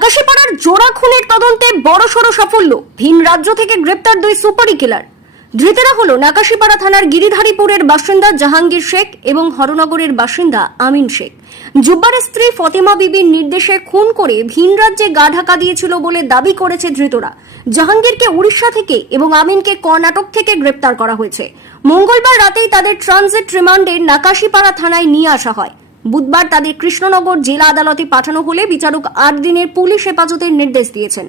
নাকাশীপাড়ার জোড়া খুনের তদন্তে বড়সড় সাফল্য। ভিন রাজ্য থেকে গ্রেপ্তার দুই সুপারি কিলার। ধৃতেরা হলো নাকাশীপাড়া থানার গিরিধারীপুরের বাসিন্দা জাহাঙ্গীর শেখ এবং হরনগরের বাসিন্দা আমিন শেখ। জুব্বারের স্ত্রী ফতেমা বিবির নির্দেশে খুন করে ভিন রাজ্যে গা ঢাকা দিয়েছিল বলে দাবি করেছে ধৃতরা। জাহাঙ্গীরকে উড়িষ্যা থেকে এবং আমিনকে কর্ণাটক থেকে গ্রেপ্তার করা হয়েছে। মঙ্গলবার রাতেই তাদের ট্রানজিট রিমান্ডে নাকাশীপাড়া থানায় নিয়ে আসা হয়। বুধবার তাদের কৃষ্ণনগর জেলা আদালতে পাঠানো হলে বিচারক 8 দিনের পুলিশ হেফাজতের নির্দেশ দিয়েছেন।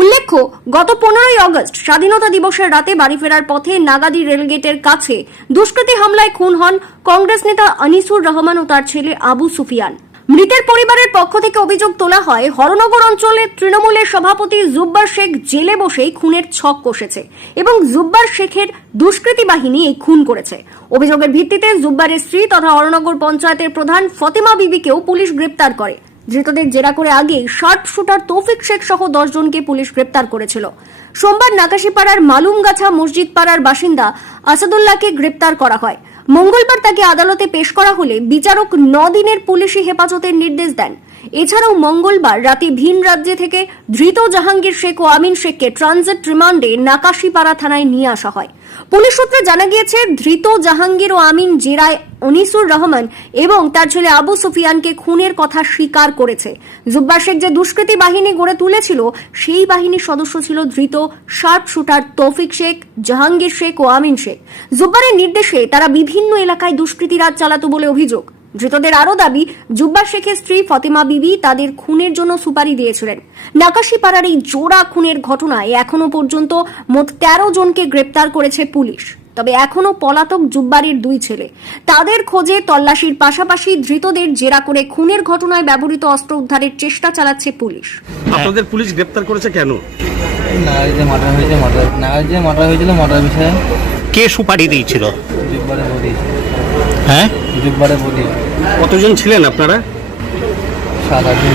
উল্লেখ্য, গত 15ই আগস্ট স্বাধীনতা দিবসের রাতে বাড়ি ফেরার পথে নাগাদি রেলগেটের কাছে দুষ্কৃতী হামলায় খুন হন কংগ্রেস নেতা আনিসুর রহমান ও তার ছেলে আবু সুফিয়ান। মৃতের পরিবারের পক্ষ থেকে অভিযোগ তোলা হয়, হরনগর অঞ্চলে তৃণমূলের সভাপতি জুব্বার শেখ জেলে বসেই খুনের ছক কষেছে এবং জুব্বার শেখের দুষ্কৃতী বাহিনী এই খুন করেছে। অভিযোগের ভিত্তিতে জুব্বারের স্ত্রী তথা হরনগর পঞ্চায়েতের প্রধান ফতেমা বিবিকেও পুলিশ গ্রেপ্তার করে। ধৃতদের জেরা করে আগে শার্প শুটার তৌফিক শেখ সহ 10 জনকে পুলিশ গ্রেপ্তার করেছিল। সোমবার নাকাশীপাড়ার মালুমগাছা মসজিদ পাড়ার বাসিন্দা আসাদুল্লাহকে গ্রেপ্তার করা হয়। মঙ্গলবার তাকে আদালতে পেশ করা হলে বিচারক 9 দিনের পুলিশি হেফাজতের নির্দেশ দেন। এছাড়াও মঙ্গলবার রাতে ভিন রাজ্য থেকে ধৃত জাহাঙ্গীর শেখ ও আমিন শেখকে ট্রানজিট রিমান্ডে নাকাশীপাড়া থানায় নিয়ে আসা হয়। পুলিশ সূত্রে জানা গিয়েছে, ধৃত জাহাঙ্গীর ও আমিন জেরায় আনিসুর রহমান এবং তার ছেলে আবু সুফিয়ানকে খুনের কথা স্বীকার করেছে। জুব্বার শেখ যে দুষ্কৃতী বাহিনী গড়ে তুলেছিল, সেই বাহিনীর সদস্য ছিল ধৃত শার্প শুটার তৌফিক শেখ, জাহাঙ্গীর শেখ ও আমিন শেখ। জুব্বারের নির্দেশে তারা বিভিন্ন এলাকায় দুষ্কৃতীরাজ চালাতো বলে অভিযোগ। ধৃতদের আরও দাবি, জুব্বার শেখের স্ত্রী ফতেমা বিবি তাদের খুনের জন্য সুপারি দিয়েছিলেন। নাকাশীপাড়ার এই জোড়া খুনের ঘটনায় এখনো পর্যন্ত মোট 13 জনকে গ্রেপ্তার করেছে পুলিশ। তবে এখনো পলাতক জুব্বারের 2 ছেলে। তাদের খোঁজে তল্লাশির পাশাপাশি ধৃতদের জেরা করে খুনের ঘটনায় ব্যবহৃত অস্ত্র উদ্ধারের চেষ্টা চালাচ্ছে পুলিশ। আপনাদের পুলিশ গ্রেপ্তার করেছে কেন? নাগারিতে মার্ডার হয়েছিল মার্ডার বিষয়ে। কে সুপারি দিয়েছিল? জুব্বারের বডি। হ্যাঁ, জুব্বারের বডি। কতজন ছিলেন আপনারা? 7-8 জন।